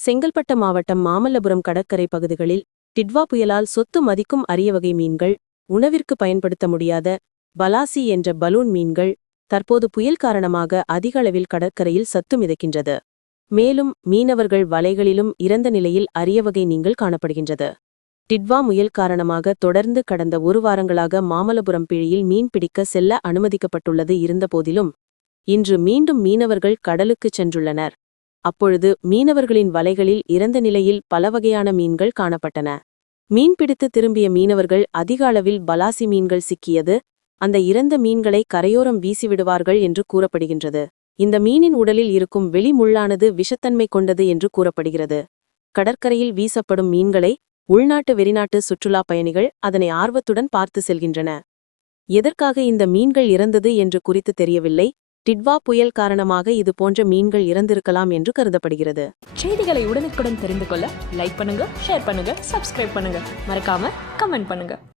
செங்கல்பட்டு மாவட்டம் மாமல்லபுரம் கடற்கரை பகுதிகளில் டிட்வா புயலால் சொத்து மதிக்கும் அரிய வகை மீன்கள் உணவிற்கு பயன்படுத்த முடியாத பலாசி என்ற பலூன் மீன்கள் தற்போது புயல் காரணமாக அதிக அளவில் கடற்கரையில் சத்து மிதக்கின்றது. மேலும் மீனவர்கள் வலைகளிலும் இறந்த நிலையில் அரிய வகை நீங்கள் காணப்படுகின்றது. டிட்வா முயல் காரணமாக தொடர்ந்து கடந்த ஒரு வாரங்களாக மாமல்லபுரம் பிழியில் மீன் பிடிக்க செல்ல அனுமதிக்கப்பட்டுள்ளது இருந்தபோதிலும் இன்று மீண்டும் மீனவர்கள் கடலுக்குச் சென்றுள்ளனர். அப்பொழுது மீனவர்களின் வலைகளில் இறந்த நிலையில் பல வகையான மீன்கள் காணப்பட்டன. மீன்பிடித்து திரும்பிய மீனவர்கள் அதிக அளவில் பலாசி மீன்கள் சிக்கியது அந்த இறந்த மீன்களை கரையோரம் வீசிவிடுவார்கள் என்று கூறப்படுகின்றது. இந்த மீனின் உடலில் இருக்கும் வெளிமுள்ளானது விஷத்தன்மை கொண்டது என்று கூறப்படுகிறது. கடற்கரையில் வீசப்படும் மீன்களை உள்நாட்டு வெளிநாட்டு சுற்றுலாப் பயணிகள் அதனை ஆர்வத்துடன் பார்த்து செல்கின்றன எதற்காக இந்த மீன்கள் இறந்தது என்று குறித்து தெரியவில்லை. டிட்வா புயல் காரணமாக இது போன்ற மீன்கள் இறந்திருக்கலாம் என்று கருதப்படுகிறது. செய்திகளை உடனுக்குடன் தெரிந்து கொள்ள லைக் பண்ணுங்க ஷேர் பண்ணுங்க சப்ஸ்கிரைப் பண்ணுங்க. மறக்காம கமெண்ட் பண்ணுங்க.